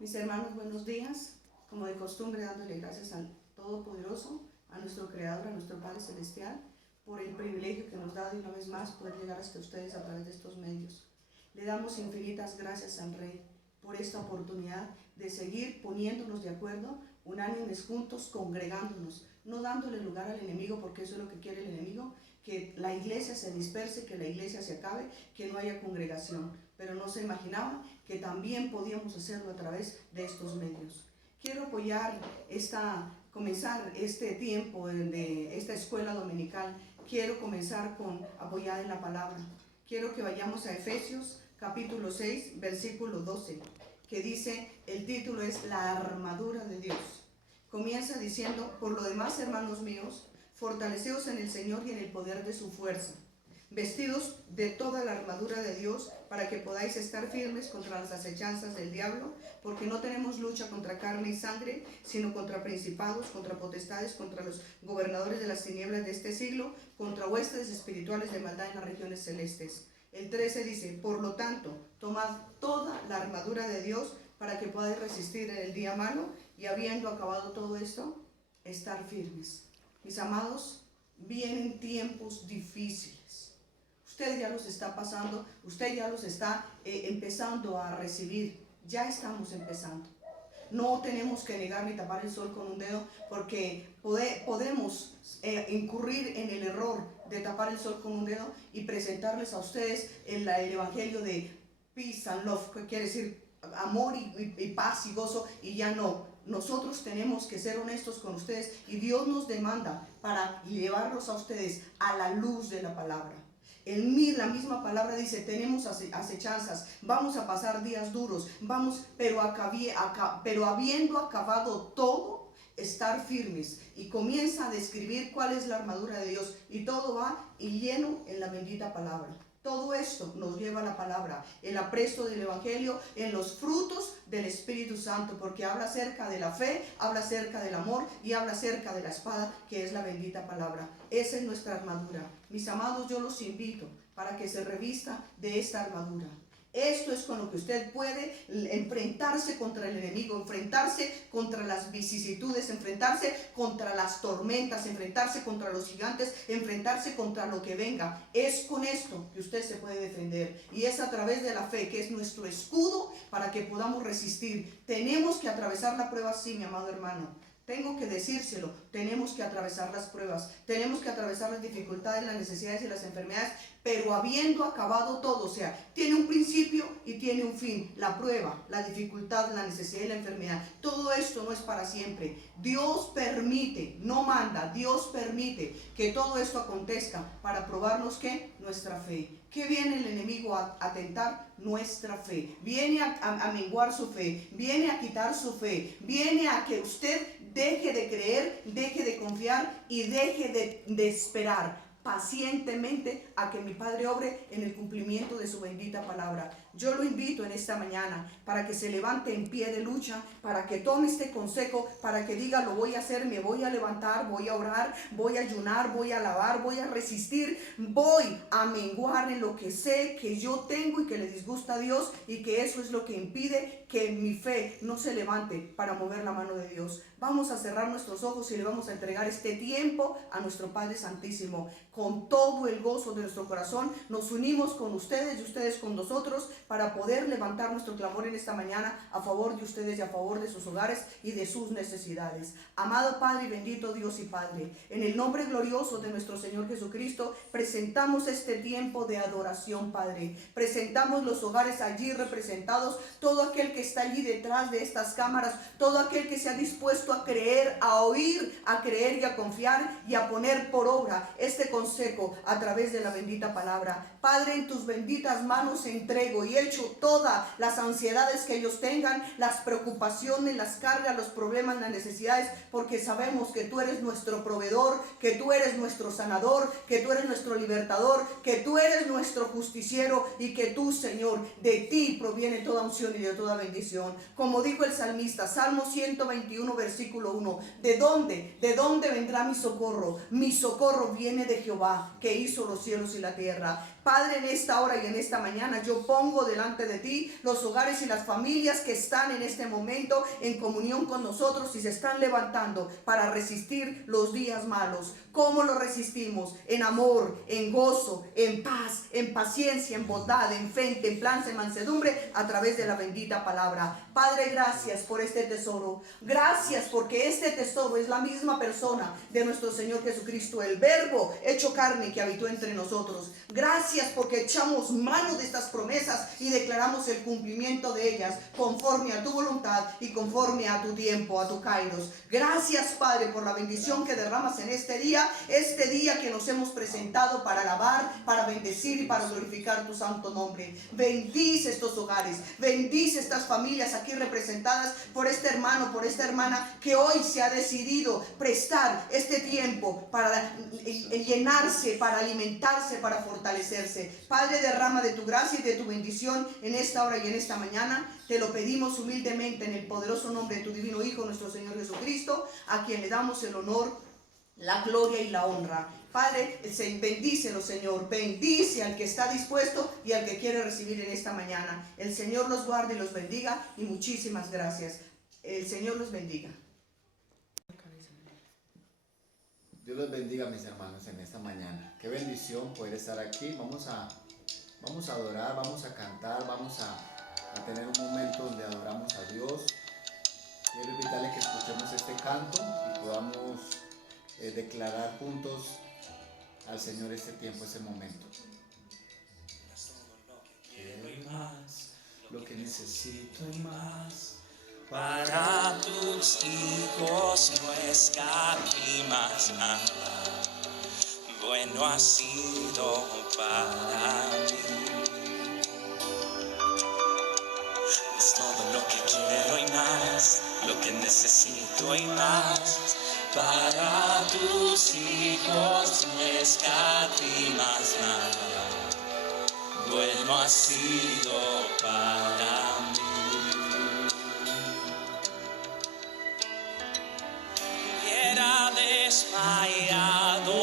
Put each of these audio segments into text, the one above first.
Mis hermanos, buenos días. Como de costumbre, dándole gracias al Todopoderoso, a nuestro Creador, a nuestro Padre Celestial, por el privilegio que nos da de una vez más poder llegar hasta ustedes a través de estos medios. Le damos infinitas gracias al Rey por esta oportunidad de seguir poniéndonos de acuerdo, unánimes juntos, congregándonos, no dándole lugar al enemigo, porque eso es lo que quiere el enemigo, que la iglesia se disperse, que la iglesia se acabe, que no haya congregación. Pero no se imaginaba que también podíamos hacerlo a través de estos medios. Quiero apoyar comenzar este tiempo de esta escuela dominical. Quiero comenzar con apoyar en la palabra. Quiero que vayamos a Efesios capítulo 6, versículo 12, que dice, el título es La armadura de Dios. Comienza diciendo, por lo demás, hermanos míos, fortaleceos en el Señor y en el poder de su fuerza, vestidos de toda la armadura de Dios, para que podáis estar firmes contra las acechanzas del diablo, porque no tenemos lucha contra carne y sangre, sino contra principados, contra potestades, contra los gobernadores de las tinieblas de este siglo, contra huestes espirituales de maldad en las regiones celestes. El 13 dice, por lo tanto, tomad toda la armadura de Dios para que podáis resistir en el día malo, y habiendo acabado todo esto, estar firmes. Mis amados, vienen tiempos difíciles. Usted ya los está pasando, usted ya los está empezando a recibir. Ya estamos empezando. No tenemos que negar ni tapar el sol con un dedo, porque podemos incurrir en el error de tapar el sol con un dedo y presentarles a ustedes el evangelio de peace and love, que quiere decir amor y paz y gozo, y ya no. Nosotros tenemos que ser honestos con ustedes, y Dios nos demanda para llevarlos a ustedes a la luz de la palabra. La misma palabra dice, tenemos acechanzas, vamos a pasar días duros, pero habiendo acabado todo, estar firmes. Y comienza a describir cuál es la armadura de Dios, y todo va y lleno en la bendita palabra. Todo esto nos lleva a la palabra, el apresto del evangelio, en los frutos del Espíritu Santo, porque habla acerca de la fe, habla acerca del amor y habla acerca de la espada, que es la bendita palabra. Esa es nuestra armadura. Mis amados, yo los invito para que se revista de esta armadura. Esto es con lo que usted puede enfrentarse contra el enemigo, enfrentarse contra las vicisitudes, enfrentarse contra las tormentas, enfrentarse contra los gigantes, enfrentarse contra lo que venga. Es con esto que usted se puede defender, y es a través de la fe, que es nuestro escudo para que podamos resistir. Tenemos que atravesar la prueba, sí, mi amado hermano. Tengo que decírselo, tenemos que atravesar las pruebas, tenemos que atravesar las dificultades, las necesidades y las enfermedades, pero habiendo acabado todo. O sea, tiene un principio y tiene un fin. La prueba, la dificultad, la necesidad y la enfermedad, todo esto no es para siempre. Dios permite, no manda, Dios permite que todo esto acontezca para probarnos que nuestra fe. ¿Qué viene el enemigo a tentar? Nuestra fe. Viene a menguar su fe, viene a quitar su fe, viene a que usted deje de creer, deje de confiar y deje de esperar pacientemente a que mi Padre obre en el cumplimiento de su bendita palabra. Yo lo invito en esta mañana para que se levante en pie de lucha, para que tome este consejo, para que diga, lo voy a hacer, me voy a levantar, voy a orar, voy a ayunar, voy a alabar, voy a resistir, voy a menguar en lo que sé que yo tengo y que le disgusta a Dios, y que eso es lo que impide que mi fe no se levante para mover la mano de Dios. Vamos a cerrar nuestros ojos y le vamos a entregar este tiempo a nuestro Padre Santísimo. Con todo el gozo de nuestro corazón nos unimos con ustedes y ustedes con nosotros para poder levantar nuestro clamor en esta mañana a favor de ustedes y a favor de sus hogares y de sus necesidades. Amado Padre y bendito Dios y Padre, en el nombre glorioso de nuestro Señor Jesucristo, presentamos este tiempo de adoración, Padre. Presentamos los hogares allí representados, todo aquel que está allí detrás de estas cámaras, todo aquel que se ha dispuesto a creer, a oír, a creer y a confiar y a poner por obra este consejo a través de la bendita palabra. Padre, en tus benditas manos entrego y echo todas las ansiedades que ellos tengan, las preocupaciones, las cargas, los problemas, las necesidades, porque sabemos que tú eres nuestro proveedor, que tú eres nuestro sanador, que tú eres nuestro libertador, que tú eres nuestro justiciero, y que tú, Señor, de ti proviene toda unción y de toda bendición. Como dijo el salmista, Salmo 121, versículo 1, ¿de dónde? ¿De dónde vendrá mi socorro? Mi socorro viene de Jehová, que hizo los cielos y la tierra. Padre, en esta hora y en esta mañana yo pongo delante de ti, los hogares y las familias que están en este momento en comunión con nosotros y se están levantando para resistir los días malos. ¿Cómo lo resistimos? En amor, en gozo, en paz, en paciencia, en bondad, en fe, en templanza, en mansedumbre, a través de la bendita palabra. Padre, gracias por este tesoro. Gracias porque este tesoro es la misma persona de nuestro Señor Jesucristo, el Verbo hecho carne que habitó entre nosotros. Gracias porque echamos mano de estas promesas y declaramos el cumplimiento de ellas conforme a tu voluntad y conforme a tu tiempo, a tu kairos. Gracias, Padre, por la bendición que derramas en este día que nos hemos presentado para alabar, para bendecir y para glorificar tu santo nombre. Bendice estos hogares, bendice estas familias aquí representadas por este hermano, por esta hermana que hoy se ha decidido prestar este tiempo para llenarse, para alimentarse, para fortalecerse. Padre, derrama de tu gracia y de tu bendición en esta hora y en esta mañana. Te lo pedimos humildemente en el poderoso nombre de tu divino Hijo, nuestro Señor Jesucristo, a quien le damos el honor, la gloria y la honra. Padre, bendícelo, Señor. Bendice al que está dispuesto y al que quiere recibir en esta mañana. El Señor los guarde y los bendiga, y muchísimas gracias. El Señor los bendiga. Dios los bendiga, mis hermanos, en esta mañana. Qué bendición poder estar aquí. Vamos a adorar, vamos a cantar, vamos a tener un momento donde adoramos a Dios. Quiero invitarles que escuchemos este canto y podamos declarar juntos al Señor este tiempo, ese momento. Quiero y más, lo que necesito y más. Para tus hijos no escatimas nada. Bueno ha sido para mí. Es todo lo que quiero y más, lo que necesito y más. Para tus hijos no escatimas nada. Bueno ha sido para mí. Hubiera desmayado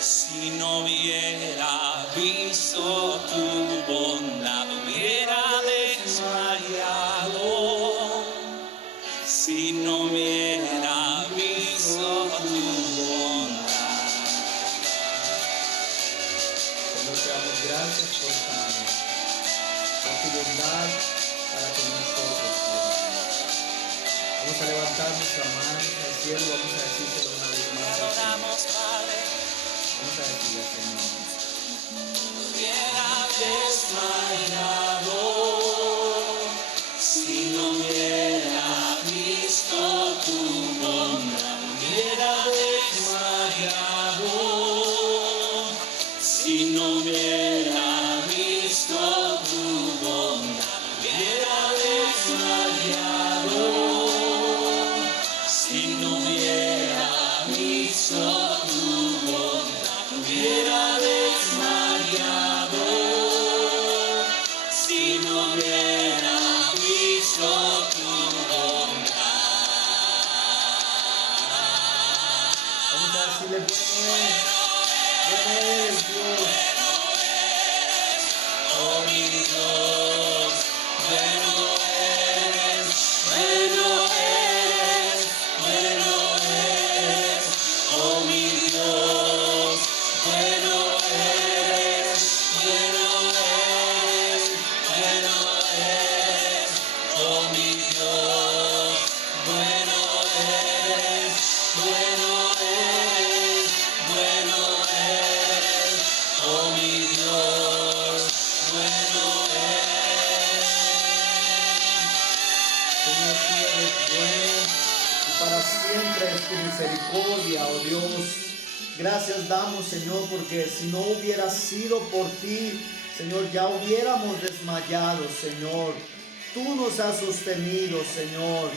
si no hubiera visto tu bondad. Hubiera desmayado si no hubiera visto tu bondad. Señor, te damos gracias por esta mañana, por tu bondad para con nosotros, Dios. Vamos a levantar nuestra mano al cielo, vamos a decírselo una vez más al Señor. Vamos a decirle, Señor. Hubiera desmayado si no hubiera visto tu bondad. Hubiera desmayado si no hubiera visto tu bondad. Hubiera desmayado si no hubiera visto tu bondad. Hubiera desmayado si no hubiera visto tu bondad. Vamos a decirle, bueno es Dios. Oh mi Dios, bueno eres, bueno eres, bueno eres. Oh mi Dios, bueno eres, bueno eres, bueno eres. Oh mi Dios, bueno eres, bueno eres, bueno eres. Oh mi Dios, bueno eres. Señor, tú eres bueno y para siempre es tu misericordia, oh Dios. Gracias damos, Señor, porque si no hubiera sido por ti, Señor, ya hubiéramos desmayado, Señor. Tú nos has sostenido, Señor.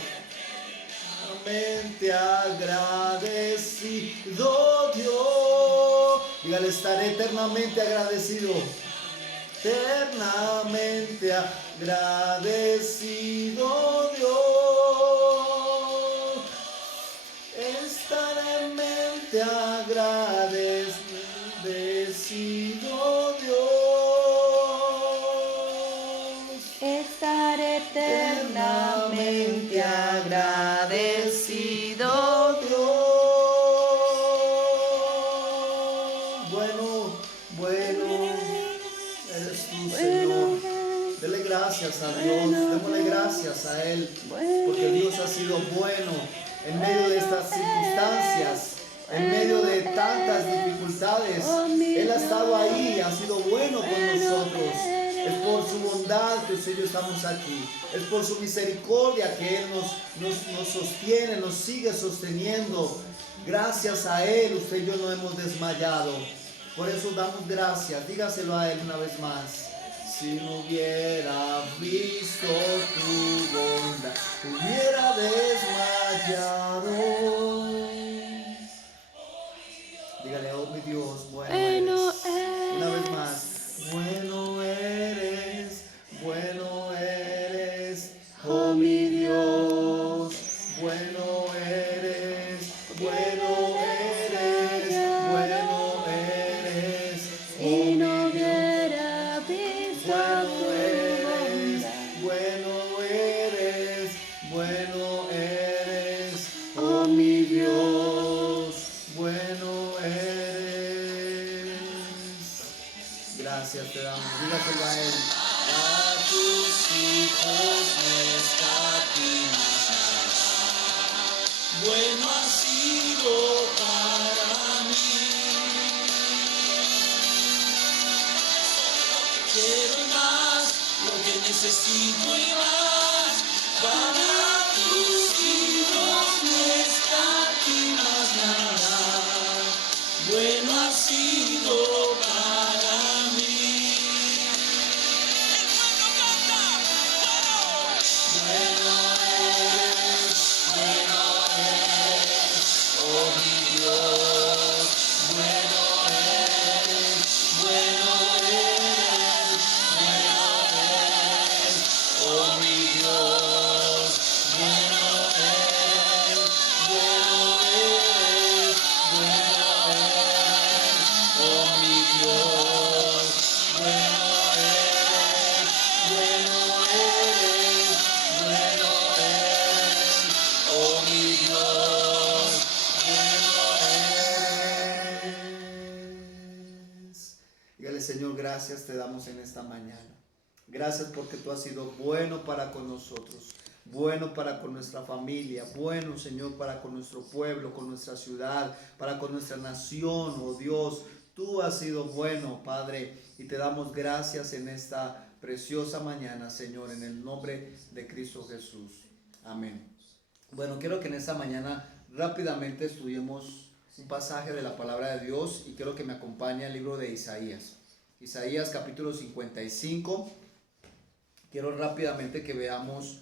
Eternamente agradecido, Dios. Dígale, estaré eternamente agradecido. Eternamente agradecido, Dios. Eternamente agradecido, Dios. estar eternamente agradecido. Dios, bueno eres tú, Señor. Dele gracias a Dios, démosle gracias a Él, porque Dios ha sido bueno en medio de estas circunstancias, en medio de tantas dificultades. Él ha estado ahí, ha sido bueno con nosotros. Es por su bondad que usted y yo estamos aquí. Es por su misericordia que Él nos sostiene, nos sigue sosteniendo. Gracias a Él usted y yo no hemos desmayado. Por eso damos gracias. Dígaselo a Él una vez más. Si no hubiera visto tu bondad, hubiera desmayado. Dígale, oh mi Dios, bueno eres. Una vez más, bueno eres, oh mi Dios, bueno eres, bueno eres, oh Si no hubiera visto tu bueno eres, oh mi Dios, bueno eres. Gracias te damos, dígaselo a Él. A tus hijos no escatimas nada. Bueno ha sido para mí. Quiero más, lo que necesito y más. Para tus hijos no escatimas nada. Bueno ha sido para mí. El pueblo canta. Bueno eres, oh mi Dios. Bueno eres, oh mi Dios. Bueno eres, oh mi Dios. Bueno eres, oh mi Dios. Dígale, Señor, gracias te damos en esta mañana. Gracias porque tú has sido bueno para con nosotros, bueno para con nuestra familia, bueno, Señor, para con nuestro pueblo, con nuestra ciudad, para con nuestra nación, oh Dios. Tú has sido bueno, Padre, y te damos gracias en esta preciosa mañana, Señor, en el nombre de Cristo Jesús. Amén. Bueno, quiero que en esta mañana rápidamente estudiemos un pasaje de la palabra de Dios y quiero que me acompañe al libro de Isaías. Isaías capítulo 55. Quiero rápidamente que veamos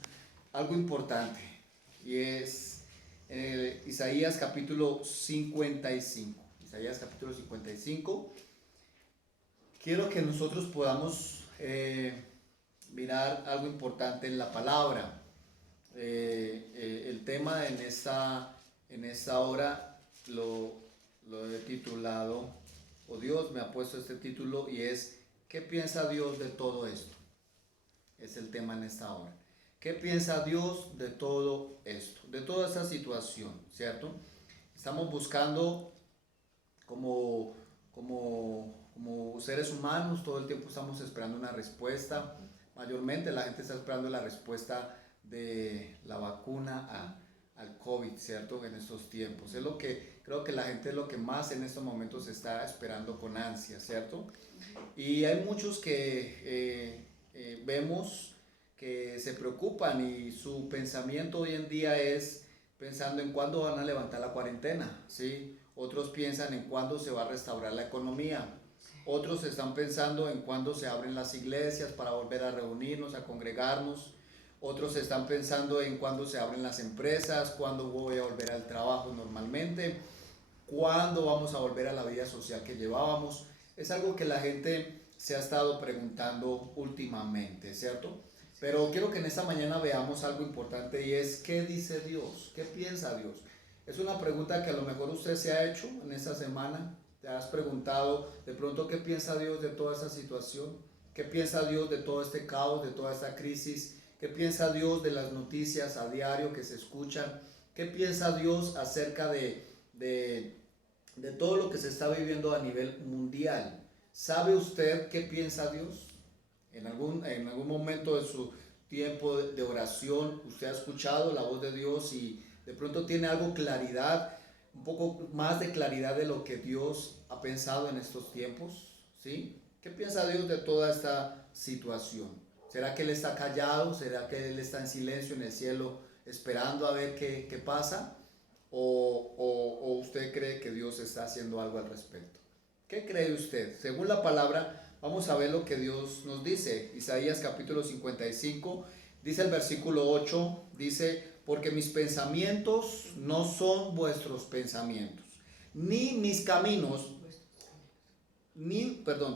algo importante y es Isaías capítulo 55. Isaías capítulo 55. Quiero que nosotros podamos mirar algo importante en la palabra. El tema en esta hora lo he titulado, o Dios me ha puesto este título, y es ¿qué piensa Dios de todo esto? Es el tema en esta hora. ¿Qué piensa Dios de todo esto? De toda esta situación, ¿cierto? Estamos buscando como seres humanos, todo el tiempo estamos esperando una respuesta. Mayormente la gente está esperando la respuesta de la vacuna al COVID, ¿cierto? En estos tiempos. Es lo que creo que la gente es lo que más en estos momentos está esperando con ansia, ¿cierto? Y hay muchos que vemos que se preocupan y su pensamiento hoy en día es pensando en cuándo van a levantar la cuarentena, ¿sí? Otros piensan en cuándo se va a restaurar la economía. Otros están pensando en cuándo se abren las iglesias para volver a reunirnos, a congregarnos. Otros están pensando en cuándo se abren las empresas, cuándo voy a volver al trabajo normalmente, cuándo vamos a volver a la vida social que llevábamos. Es algo que la gente se ha estado preguntando últimamente, ¿cierto? Pero quiero que en esta mañana veamos algo importante y es ¿qué dice Dios? ¿Qué piensa Dios? Es una pregunta que a lo mejor usted se ha hecho en esta semana. ¿Te has preguntado de pronto qué piensa Dios de toda esa situación? ¿Qué piensa Dios de todo este caos, de toda esta crisis? ¿Qué piensa Dios de las noticias a diario que se escuchan? ¿Qué piensa Dios acerca de todo lo que se está viviendo a nivel mundial? ¿Sabe usted qué piensa Dios? En algún momento de su tiempo de oración, usted ha escuchado la voz de Dios y de pronto tiene algo claridad, un poco más de claridad de lo que Dios ha pensado en estos tiempos, ¿sí? ¿Qué piensa Dios de toda esta situación? ¿Será que Él está callado? ¿Será que Él está en silencio en el cielo esperando a ver qué pasa? ¿O usted cree que Dios está haciendo algo al respecto? ¿Qué cree usted? Según la palabra, vamos a ver lo que Dios nos dice. Isaías capítulo 55, dice el versículo 8, dice, porque mis pensamientos no son vuestros pensamientos, ni mis caminos,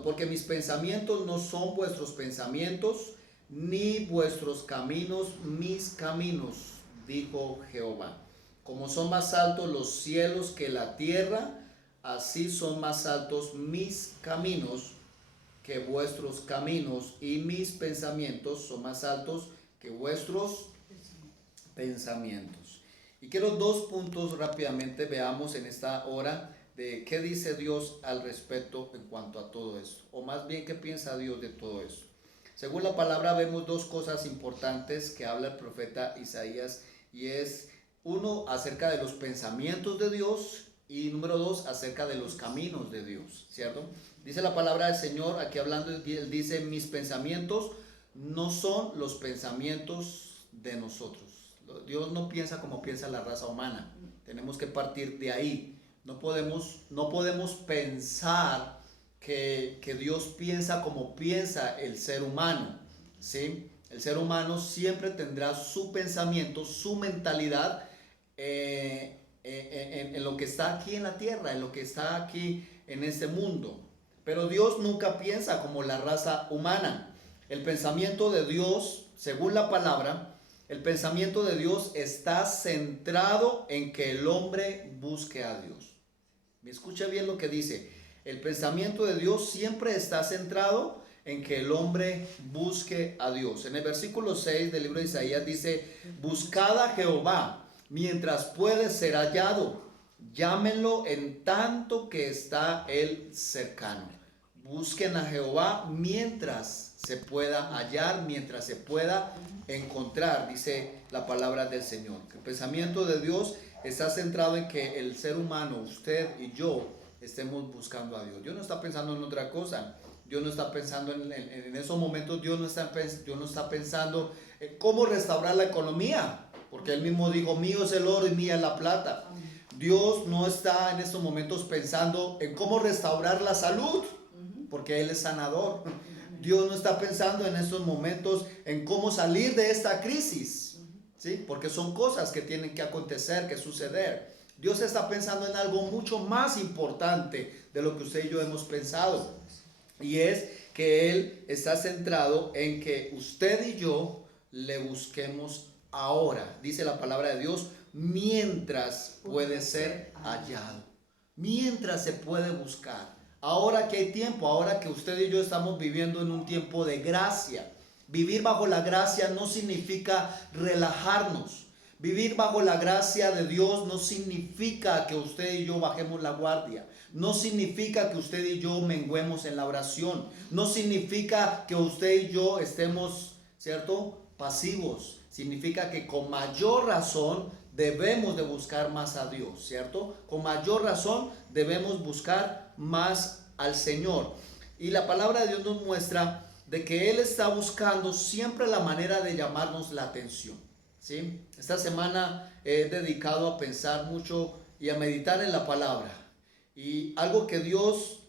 porque mis pensamientos no son vuestros pensamientos, ni vuestros caminos mis caminos, dijo Jehová. Como son más altos los cielos que la tierra, así son más altos mis caminos que vuestros caminos, y mis pensamientos son más altos que vuestros pensamientos. Y quiero dos puntos rápidamente veamos en esta hora de qué dice Dios al respecto en cuanto a todo esto, o más bien qué piensa Dios de todo esto. Según la palabra vemos dos cosas importantes que habla el profeta Isaías, y es uno acerca de los pensamientos de Dios y número dos acerca de los caminos de Dios, ¿cierto? Dice la palabra del Señor, aquí hablando, Él dice, mis pensamientos no son los pensamientos de nosotros. Dios no piensa como piensa la raza humana. Tenemos que partir de ahí. No podemos pensar que Dios piensa como piensa el ser humano, ¿sí? El ser humano siempre tendrá su pensamiento, su mentalidad en lo que está aquí en la tierra, en lo que está aquí en este mundo. Pero Dios nunca piensa como la raza humana. El pensamiento de Dios, según la palabra, el pensamiento de Dios está centrado en que el hombre busque a Dios. Me escucha bien lo que dice. El pensamiento de Dios siempre está centrado en que el hombre busque a Dios. En el versículo 6 del libro de Isaías dice, buscad a Jehová mientras puede ser hallado, llámenlo en tanto que está él cercano. Busquen a Jehová mientras se pueda hallar, mientras se pueda encontrar, dice la palabra del Señor. El pensamiento de Dios está centrado en que el ser humano, usted y yo, estemos buscando a Dios. Dios no está pensando en otra cosa. Dios no está pensando en esos momentos, Dios no está pensando en cómo restaurar la economía, porque Él mismo dijo, mío es el oro y mía es la plata. Dios no está en estos momentos pensando en cómo restaurar la salud, porque Él es sanador. Dios no está pensando en estos momentos en cómo salir de esta crisis, ¿sí? Porque son cosas que tienen que acontecer, que suceder. Dios está pensando en algo mucho más importante de lo que usted y yo hemos pensado. Y es que Él está centrado en que usted y yo le busquemos ahora. Dice la palabra de Dios, mientras puede ser hallado. Mientras se puede buscar. Ahora que hay tiempo, ahora que usted y yo estamos viviendo en un tiempo de gracia. Vivir bajo la gracia no significa relajarnos. Vivir bajo la gracia de Dios no significa que usted y yo bajemos la guardia. No significa que usted y yo menguemos en la oración. No significa que usted y yo estemos, ¿cierto?, pasivos. Significa que con mayor razón debemos de buscar más a Dios, ¿cierto? Con mayor razón debemos buscar más al Señor. Y la palabra de Dios nos muestra de que Él está buscando siempre la manera de llamarnos la atención, ¿sí? Esta semana he dedicado a pensar mucho y a meditar en la palabra. Y algo que Dios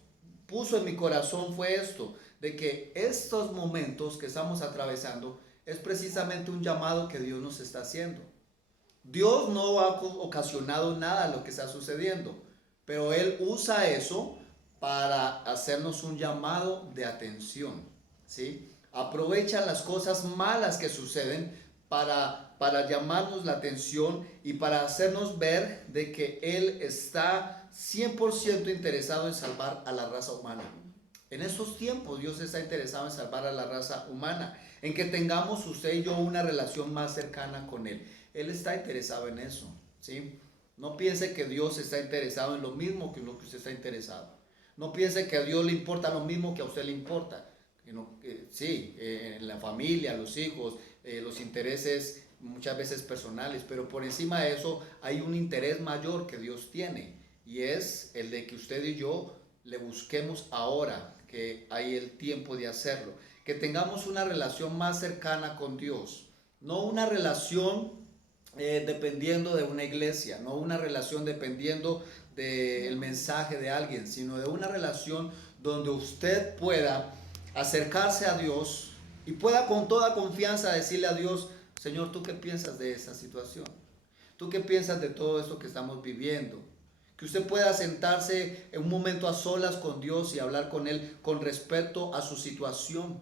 puso en mi corazón fue esto, de que estos momentos que estamos atravesando es precisamente un llamado que Dios nos está haciendo. Dios no ha ocasionado nada de lo que está sucediendo, pero Él usa eso para hacernos un llamado de atención, ¿sí? Aprovecha las cosas malas que suceden para llamarnos la atención y para hacernos ver de que Él está 100% interesado en salvar a la raza humana. En estos tiempos Dios está interesado en salvar a la raza humana, en que tengamos usted y yo una relación más cercana con Él. Él está interesado en eso, ¿sí? No piense que Dios está interesado en lo mismo que lo que usted está interesado. No piense que a Dios le importa lo mismo que a usted le importa. Sí, en la familia, los hijos, los intereses muchas veces personales, pero por encima de eso hay un interés mayor que Dios tiene, y es el de que usted y yo le busquemos ahora que hay el tiempo de hacerlo, que tengamos una relación más cercana con Dios, no una relación dependiendo de una iglesia, no una relación dependiendo del mensaje de alguien, sino de una relación donde usted pueda acercarse a Dios y pueda con toda confianza decirle a Dios: Señor, ¿tú qué piensas de esta situación? ¿Tú qué piensas de todo esto que estamos viviendo? Que usted pueda sentarse en un momento a solas con Dios y hablar con Él con respecto a su situación.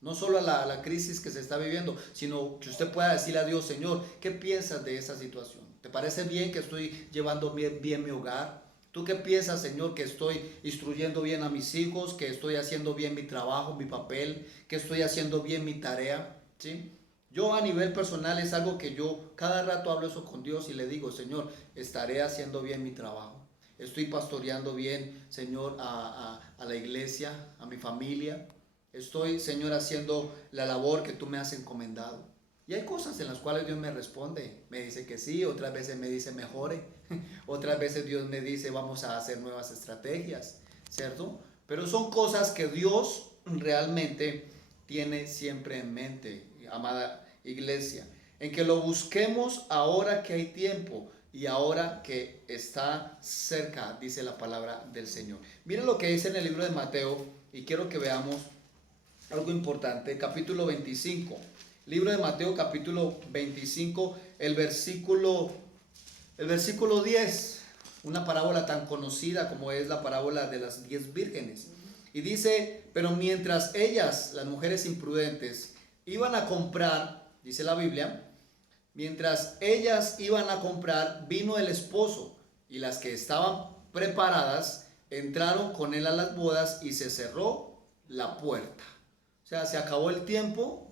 No solo a la crisis que se está viviendo, sino que usted pueda decirle a Dios: Señor, ¿qué piensas de esa situación? ¿Te parece bien que estoy llevando bien mi hogar? ¿Tú qué piensas, Señor, que estoy instruyendo bien a mis hijos, que estoy haciendo bien mi trabajo, mi papel, que estoy haciendo bien mi tarea? ¿Sí? Yo a nivel personal es algo que yo cada rato hablo eso con Dios y le digo: Señor, estaré haciendo bien mi trabajo. Estoy pastoreando bien, Señor, a la iglesia, a mi familia. Estoy, Señor, haciendo la labor que tú me has encomendado. Y hay cosas en las cuales Dios me responde. Me dice que sí, otras veces me dice mejore. Otras veces Dios me dice vamos a hacer nuevas estrategias, ¿cierto? Pero son cosas que Dios realmente tiene siempre en mente, amada iglesia. En que lo busquemos ahora que hay tiempo y ahora que está cerca, dice la palabra del Señor. Miren lo que dice en el libro de Mateo, y quiero que veamos algo importante. Capítulo 25, libro de Mateo, capítulo 25, el versículo 10, una parábola tan conocida como es la parábola de las 10 vírgenes. Y dice: pero mientras ellas, las mujeres imprudentes, iban a comprar, dice la Biblia, mientras ellas iban a comprar, vino el esposo, y las que estaban preparadas entraron con él a las bodas y se cerró la puerta. O sea, se acabó el tiempo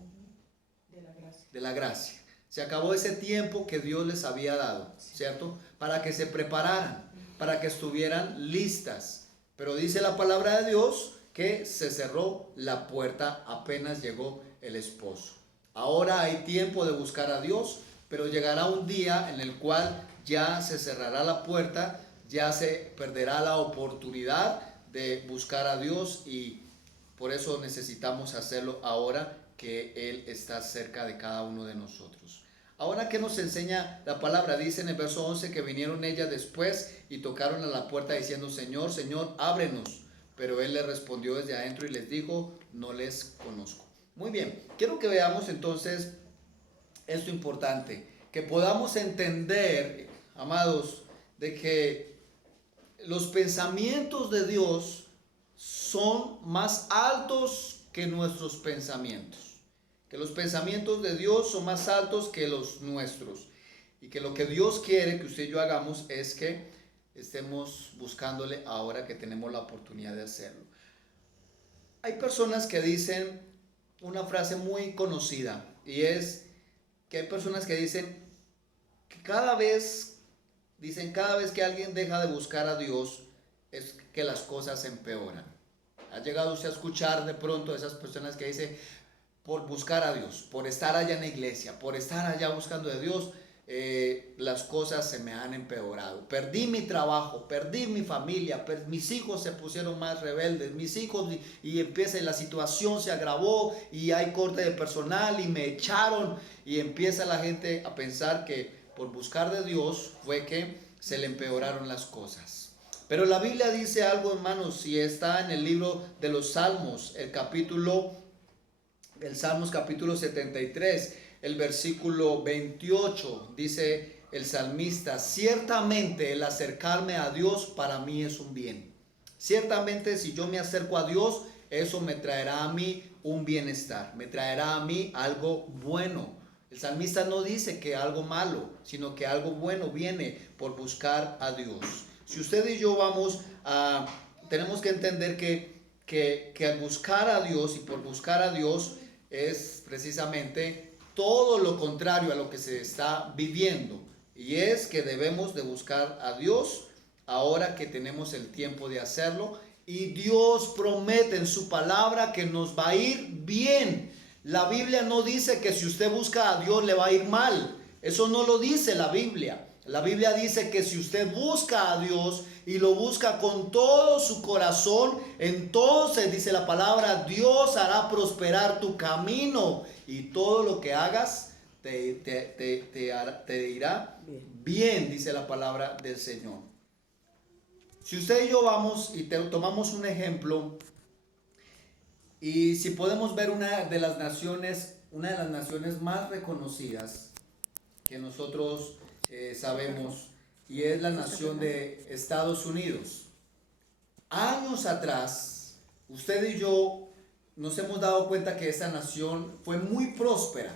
de la gracia. Se acabó ese tiempo que Dios les había dado, ¿cierto? Para que se prepararan, para que estuvieran listas. Pero dice la palabra de Dios que se cerró la puerta apenas llegó el esposo. Ahora hay tiempo de buscar a Dios, pero llegará un día en el cual ya se cerrará la puerta, ya se perderá la oportunidad de buscar a Dios, y por eso necesitamos hacerlo ahora que Él está cerca de cada uno de nosotros. Ahora, ¿qué nos enseña la palabra? Dice en el verso 11 que vinieron ellas después y tocaron a la puerta diciendo: Señor, Señor, ábrenos. Pero Él les respondió desde adentro y les dijo: no les conozco. Muy bien, quiero que veamos entonces esto importante, que podamos entender, amados, de que los pensamientos de Dios son más altos que nuestros pensamientos. Que los pensamientos de Dios son más altos que los nuestros. Y que lo que Dios quiere que usted y yo hagamos es que estemos buscándole ahora que tenemos la oportunidad de hacerlo. Hay personas que dicen una frase muy conocida, y es que hay personas que dicen que cada vez que alguien deja de buscar a Dios es que las cosas empeoran. ¿Ha llegado usted a escuchar de pronto a esas personas que dicen: por buscar a Dios, por estar allá en la iglesia, por estar allá buscando a Dios, las cosas se me han empeorado? Perdí mi trabajo, perdí mi familia, mis hijos se pusieron más rebeldes, mis hijos, y empieza, la situación se agravó y hay corte de personal y me echaron, y empieza la gente a pensar que por buscar de Dios fue que se le empeoraron las cosas. Pero la Biblia dice algo, hermanos, y está en el libro de los Salmos, el Salmos capítulo 73, el versículo 28, dice el salmista: ciertamente el acercarme a Dios para mí es un bien. Ciertamente si yo me acerco a Dios, eso me traerá a mí un bienestar, me traerá a mí algo bueno. El salmista no dice que algo malo, sino que algo bueno viene por buscar a Dios. Si usted y yo tenemos que entender que que buscar a Dios, y por buscar a Dios es precisamente todo lo contrario a lo que se está viviendo. Y es que debemos de buscar a Dios ahora que tenemos el tiempo de hacerlo. Y Dios promete en su palabra que nos va a ir bien. La Biblia no dice que si usted busca a Dios le va a ir mal. Eso no lo dice la Biblia. La Biblia dice que si usted busca a Dios y lo busca con todo su corazón, entonces dice la palabra, Dios hará prosperar tu camino y todo lo que hagas te irá bien, dice la palabra del Señor. Si usted y yo vamos y tomamos un ejemplo, y si podemos ver una de las naciones más reconocidas que nosotros sabemos, y es la nación de Estados Unidos. Años atrás, usted y yo nos hemos dado cuenta que esa nación fue muy próspera,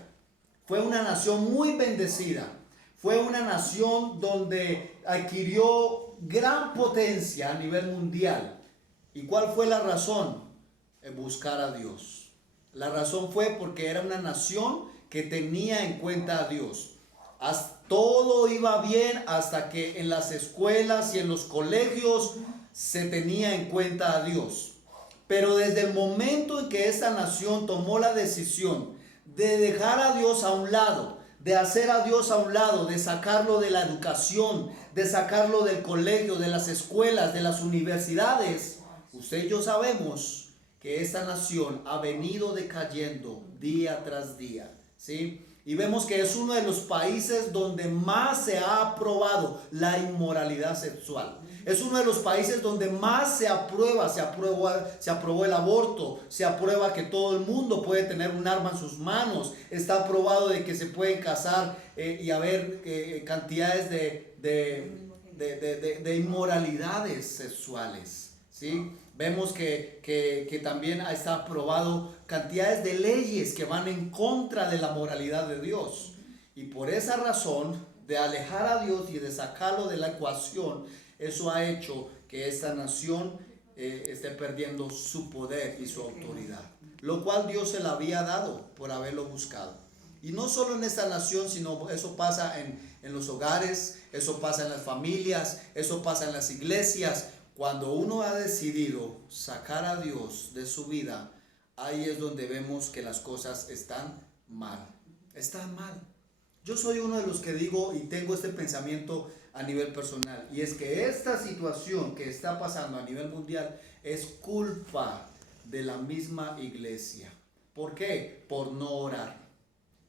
fue una nación muy bendecida, fue una nación donde adquirió gran potencia a nivel mundial. ¿Y cuál fue la razón? Buscar a Dios. La razón fue porque era una nación que tenía en cuenta a Dios. Todo iba bien hasta que en las escuelas y en los colegios se tenía en cuenta a Dios. Pero desde el momento en que esta nación tomó la decisión de dejar a Dios a un lado, de hacer a Dios a un lado, de sacarlo de la educación, de sacarlo del colegio, de las escuelas, de las universidades, usted y yo sabemos que esta nación ha venido decayendo día tras día, ¿sí? Y vemos que es uno de los países donde más se ha aprobado la inmoralidad sexual. Es uno de los países donde más se aprobó el aborto, se aprueba que todo el mundo puede tener un arma en sus manos, está aprobado de que se pueden casar y haber cantidades de inmoralidades sexuales, ¿sí? Vemos que también está aprobado cantidades de leyes que van en contra de la moralidad de Dios. Y por esa razón, de alejar a Dios y de sacarlo de la ecuación, eso ha hecho que esta nación esté perdiendo su poder y su autoridad. Lo cual Dios se la había dado por haberlo buscado. Y no solo en esta nación, sino eso pasa en los hogares, eso pasa en las familias, eso pasa en las iglesias. Cuando uno ha decidido sacar a Dios de su vida, ahí es donde vemos que las cosas están mal. Están mal. Yo soy uno de los que digo y tengo este pensamiento a nivel personal. Y es que esta situación que está pasando a nivel mundial es culpa de la misma iglesia. ¿Por qué? Por no orar.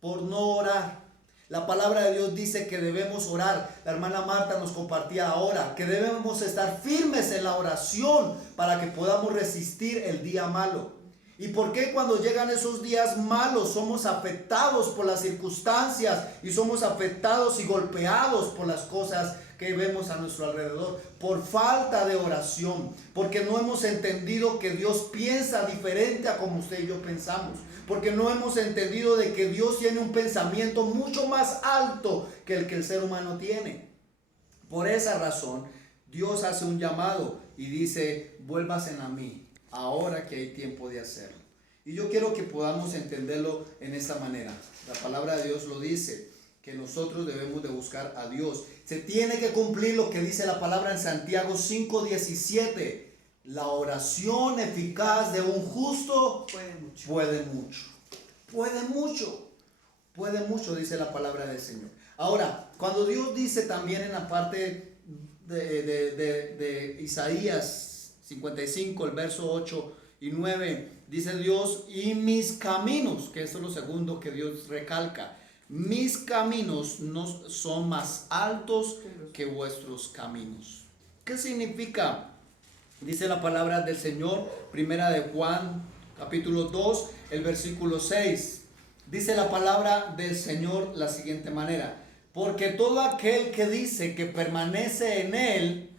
Por no orar. La palabra de Dios dice que debemos orar. La hermana Marta nos compartía ahora que debemos estar firmes en la oración para que podamos resistir el día malo. ¿Y por qué cuando llegan esos días malos somos afectados por las circunstancias y somos afectados y golpeados por las cosas que vemos a nuestro alrededor? Por falta de oración, porque no hemos entendido que Dios piensa diferente a como usted y yo pensamos, porque no hemos entendido de que Dios tiene un pensamiento mucho más alto que el ser humano tiene. Por esa razón, Dios hace un llamado y dice: vuélvasen a mí, ahora que hay tiempo de hacerlo. Y yo quiero que podamos entenderlo en esta manera. La palabra de Dios lo dice, que nosotros debemos de buscar a Dios. Se tiene que cumplir lo que dice la palabra en Santiago 5:17. La oración eficaz de un justo puede mucho, dice la palabra del Señor. Ahora, cuando Dios dice también en la parte de Isaías 55, el verso 8 y 9, dice Dios: y mis caminos, que eso es lo segundo que Dios recalca, mis caminos no son más altos que vuestros caminos. ¿Qué significa? Dice la palabra del Señor, primera de Juan, capítulo 2, el versículo 6. Dice la palabra del Señor la siguiente manera: porque todo aquel que dice que permanece en Él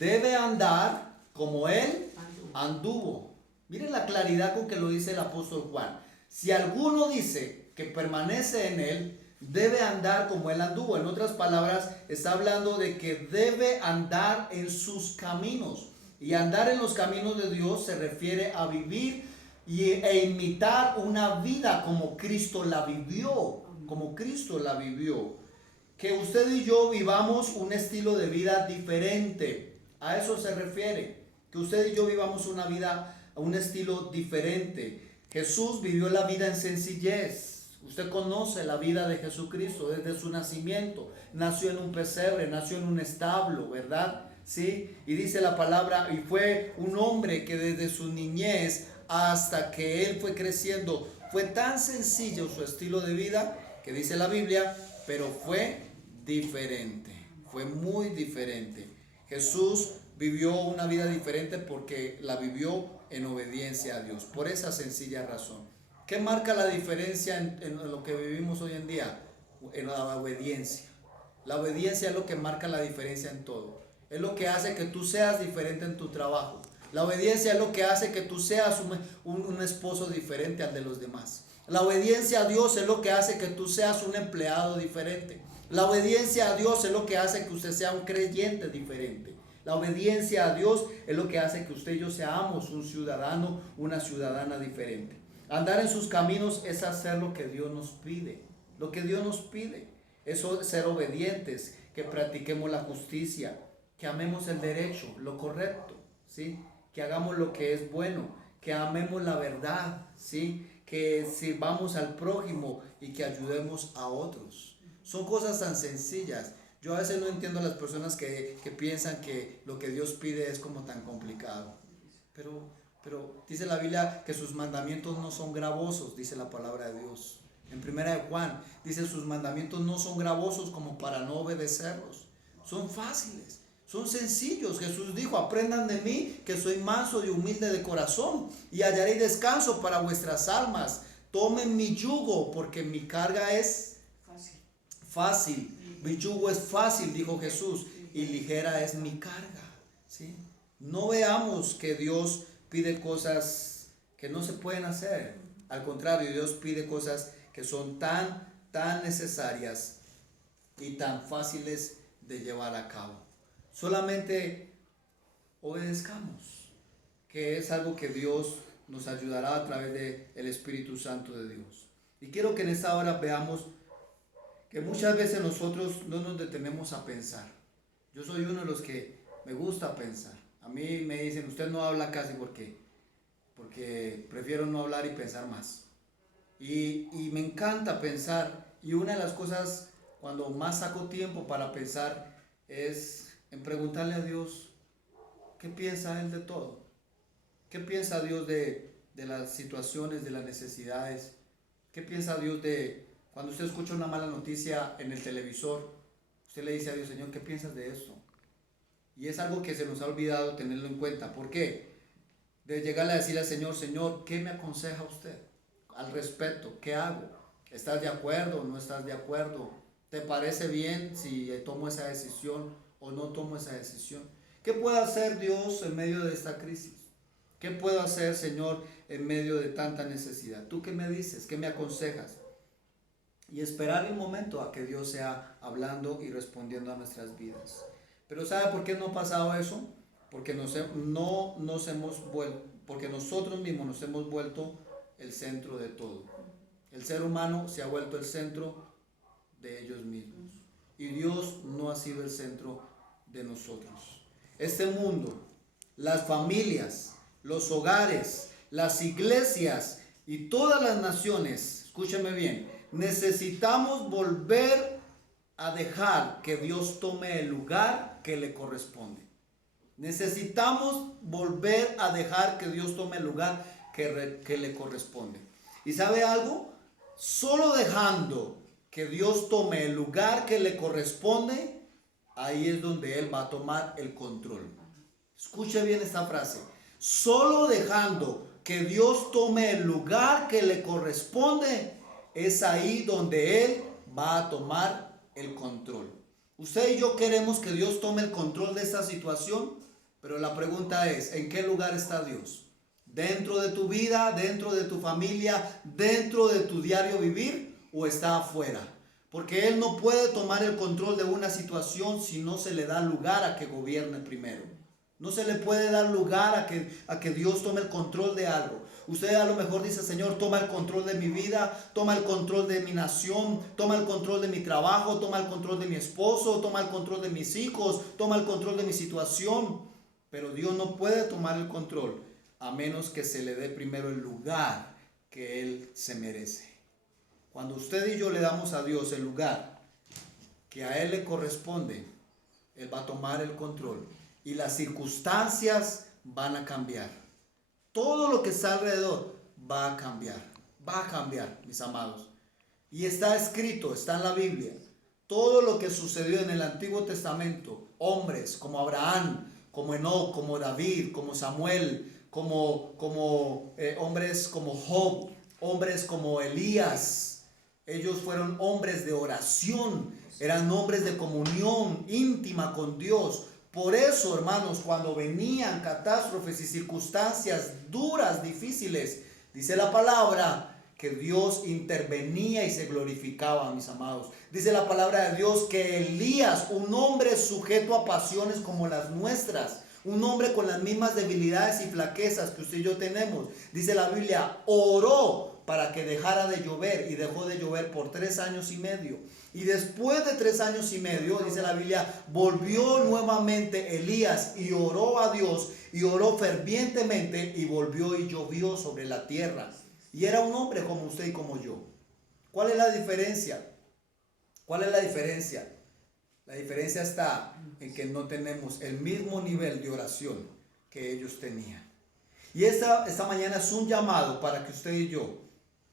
debe andar como Él anduvo. Miren la claridad con que lo dice el apóstol Juan. Si alguno dice que permanece en Él, debe andar como Él anduvo. En otras palabras, está hablando de que debe andar en sus caminos. Y andar en los caminos de Dios se refiere a vivir e imitar una vida como Cristo la vivió, como Cristo la vivió. Que usted y yo vivamos un estilo de vida diferente. A eso se refiere. Que usted y yo vivamos una vida, un estilo diferente. Jesús vivió la vida en sencillez. Usted conoce la vida de Jesucristo desde su nacimiento. Nació en un pesebre, nació en un establo, ¿verdad? ¿Sí? Y dice la palabra, y fue un hombre que desde su niñez hasta que él fue creciendo, fue tan sencillo su estilo de vida, que dice la Biblia, pero fue diferente, fue muy diferente. Jesús vivió una vida diferente porque la vivió en obediencia a Dios, por esa sencilla razón. ¿Qué marca la diferencia en lo que vivimos hoy en día? En la obediencia. La obediencia es lo que marca la diferencia en todo. Es lo que hace que tú seas diferente en tu trabajo. La obediencia es lo que hace que tú seas un esposo diferente al de los demás. La obediencia a Dios es lo que hace que tú seas un empleado diferente. La obediencia a Dios es lo que hace que usted sea un creyente diferente. La obediencia a Dios es lo que hace que usted y yo seamos un ciudadano, una ciudadana diferente. Andar en sus caminos es hacer lo que Dios nos pide. Lo que Dios nos pide es ser obedientes, que practiquemos la justicia, que amemos el derecho, lo correcto, ¿sí? Que hagamos lo que es bueno, que amemos la verdad, ¿sí? Que sirvamos al prójimo y que ayudemos a otros. Son cosas tan sencillas. Yo a veces no entiendo a las personas que piensan que lo que Dios pide es como tan complicado. Pero dice la Biblia que sus mandamientos no son gravosos, dice la palabra de Dios. En 1 de Juan dice sus mandamientos no son gravosos como para no obedecerlos. Son fáciles, son sencillos. Jesús dijo, aprendan de mí que soy manso y humilde de corazón y hallaréis descanso para vuestras almas. Tomen mi yugo porque mi carga es fácil. Mi yugo es fácil, dijo Jesús, y ligera es mi carga. ¿Sí? No veamos que Dios pide cosas que no se pueden hacer. Al contrario, Dios pide cosas que son tan necesarias y tan fáciles de llevar a cabo. Solamente obedezcamos, que es algo que Dios nos ayudará a través del Espíritu Santo de Dios. Y quiero que en esta hora veamos que muchas veces nosotros no nos detenemos a pensar. Yo soy uno de los que me gusta pensar. A mí me dicen, usted no habla casi porque prefiero no hablar y pensar más. Y me encanta pensar. Y una de las cosas cuando más saco tiempo para pensar es en preguntarle a Dios, ¿qué piensa Él de todo? ¿Qué piensa Dios de las situaciones, de las necesidades? ¿Qué piensa Dios de cuando usted escucha una mala noticia en el televisor? Usted le dice a Dios, Señor, ¿qué piensas de esto? Y es algo que se nos ha olvidado tenerlo en cuenta. ¿Por qué? De llegarle a decirle al Señor, Señor, ¿qué me aconseja usted al respecto? ¿Qué hago? ¿Estás de acuerdo o no estás de acuerdo? ¿Te parece bien si tomo esa decisión o no tomo esa decisión? ¿Qué puede hacer Dios en medio de esta crisis? ¿Qué puedo hacer, Señor, en medio de tanta necesidad? ¿Tú qué me dices? ¿Qué me aconsejas? Y esperar un momento a que Dios sea hablando y respondiendo a nuestras vidas. Pero ¿sabe por qué no ha pasado eso? Porque porque nosotros mismos nos hemos vuelto el centro de todo. El ser humano se ha vuelto el centro de ellos mismos. Y Dios no ha sido el centro de nosotros. Este mundo, las familias, los hogares, las iglesias y todas las naciones, escúcheme bien, necesitamos volver a dejar que Dios tome el lugar que le corresponde. Necesitamos volver a dejar que Dios tome el lugar que le corresponde. ¿Y sabe algo? Solo dejando que Dios tome el lugar que le corresponde, ahí es donde Él va a tomar el control. Escuche bien esta frase. Solo dejando que Dios tome el lugar que le corresponde, es ahí donde Él va a tomar el control. Usted y yo queremos que Dios tome el control de esta situación, pero la pregunta es, ¿en qué lugar está Dios? ¿Dentro de tu vida, dentro de tu familia, dentro de tu diario vivir o está afuera? Porque Él no puede tomar el control de una situación si no se le da lugar a que gobierne primero. No se le puede dar lugar a que Dios tome el control de algo. Usted a lo mejor dice, Señor, toma el control de mi vida, toma el control de mi nación, toma el control de mi trabajo, toma el control de mi esposo, toma el control de mis hijos, toma el control de mi situación. Pero Dios no puede tomar el control a menos que se le dé primero el lugar que Él se merece. Cuando usted y yo le damos a Dios el lugar que a Él le corresponde, Él va a tomar el control y las circunstancias van a cambiar. Todo lo que está alrededor va a cambiar, mis amados. Y está escrito, está en la Biblia, todo lo que sucedió en el Antiguo Testamento, hombres como Abraham, como Enoc, como David, como Samuel, como hombres como Job, hombres como Elías. Ellos fueron hombres de oración, eran hombres de comunión íntima con Dios. Por eso, hermanos, cuando venían catástrofes y circunstancias duras, difíciles, dice la palabra que Dios intervenía y se glorificaba, mis amados. Dice la palabra de Dios que Elías, un hombre sujeto a pasiones como las nuestras, un hombre con las mismas debilidades y flaquezas que usted y yo tenemos, dice la Biblia, oró para que dejara de llover y dejó de llover por 3 años y medio. Y después de 3 años y medio, dice la Biblia, volvió nuevamente Elías y oró a Dios y oró fervientemente y volvió y llovió sobre la tierra. Y era un hombre como usted y como yo. ¿Cuál es la diferencia? ¿Cuál es la diferencia? La diferencia está en que no tenemos el mismo nivel de oración que ellos tenían. Y esta mañana es un llamado para que usted y yo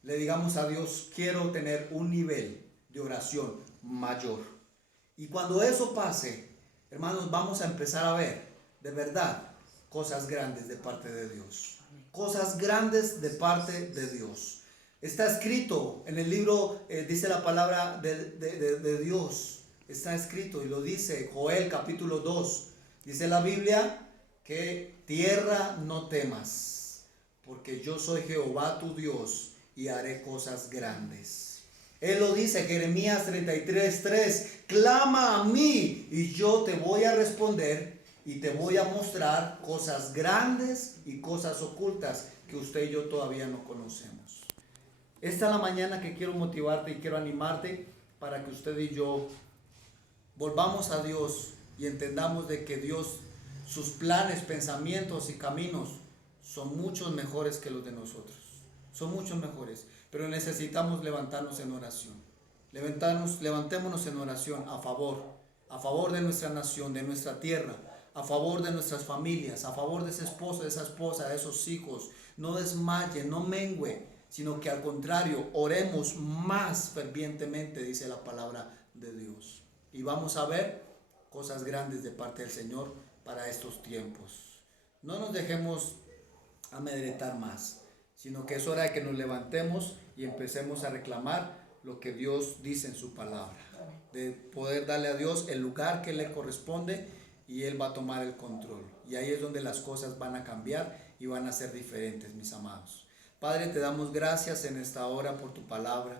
le digamos a Dios, quiero tener un nivel de oración mayor. Y cuando eso pase, hermanos, vamos a empezar a ver de verdad cosas grandes de parte de Dios. Cosas grandes de parte de Dios. Está escrito en el libro, dice la palabra de Dios. Está escrito y lo dice Joel capítulo 2. Dice la Biblia que tierra no temas, porque yo soy Jehová tu Dios y haré cosas grandes. Él lo dice, Jeremías 33:3, clama a mí y yo te voy a responder y te voy a mostrar cosas grandes y cosas ocultas que usted y yo todavía no conocemos. Esta es la mañana que quiero motivarte y quiero animarte para que usted y yo volvamos a Dios y entendamos de que Dios, sus planes, pensamientos y caminos son muchos mejores que los de nosotros. Son muchos mejores, pero necesitamos levantarnos en oración. Levantémonos en oración a favor de nuestra nación, de nuestra tierra, a favor de nuestras familias, a favor de ese esposo, de esa esposa, de esos hijos. No desmaye, no mengue, sino que al contrario, oremos más fervientemente, dice la palabra de Dios. Y vamos a ver cosas grandes de parte del Señor para estos tiempos. No nos dejemos amedrentar más, sino que es hora de que nos levantemos y empecemos a reclamar lo que Dios dice en su palabra, de poder darle a Dios el lugar que le corresponde y Él va a tomar el control. Y ahí es donde las cosas van a cambiar y van a ser diferentes, mis amados. Padre, te damos gracias en esta hora por tu palabra.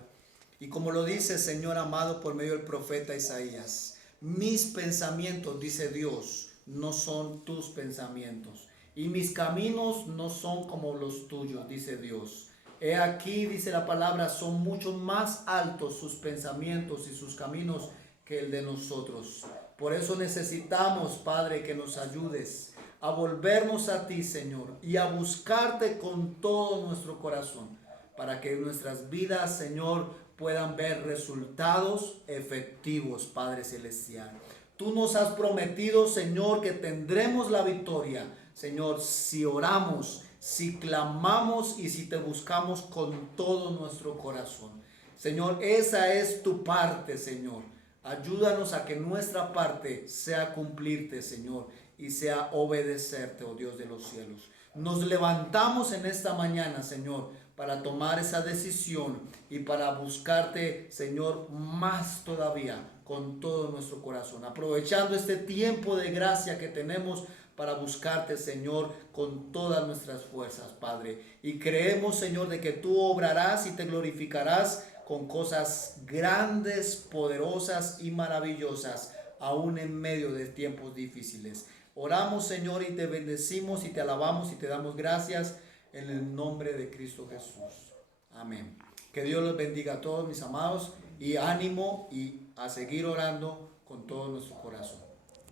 Y como lo dice, Señor amado, por medio del profeta Isaías, mis pensamientos, dice Dios, no son tus pensamientos. Y mis caminos no son como los tuyos, dice Dios. He aquí, dice la palabra, son mucho más altos sus pensamientos y sus caminos que el de nosotros. Por eso necesitamos, Padre, que nos ayudes a volvernos a ti, Señor, y a buscarte con todo nuestro corazón, para que nuestras vidas, Señor, puedan ver resultados efectivos, Padre Celestial. Tú nos has prometido, Señor, que tendremos la victoria, Señor, si oramos, si clamamos y si te buscamos con todo nuestro corazón. Señor, esa es tu parte, Señor. Ayúdanos a que nuestra parte sea cumplirte, Señor, y sea obedecerte, oh Dios de los cielos. Nos levantamos en esta mañana, Señor, para tomar esa decisión y para buscarte, Señor, más todavía con todo nuestro corazón. Aprovechando este tiempo de gracia que tenemos para buscarte, Señor, con todas nuestras fuerzas, Padre. Y creemos, Señor, de que tú obrarás y te glorificarás con cosas grandes, poderosas y maravillosas, aún en medio de tiempos difíciles. Oramos, Señor, y te bendecimos y te alabamos y te damos gracias en el nombre de Cristo Jesús. Amén. Que Dios los bendiga a todos, mis amados, y ánimo y a seguir orando con todo nuestro corazón.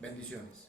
Bendiciones.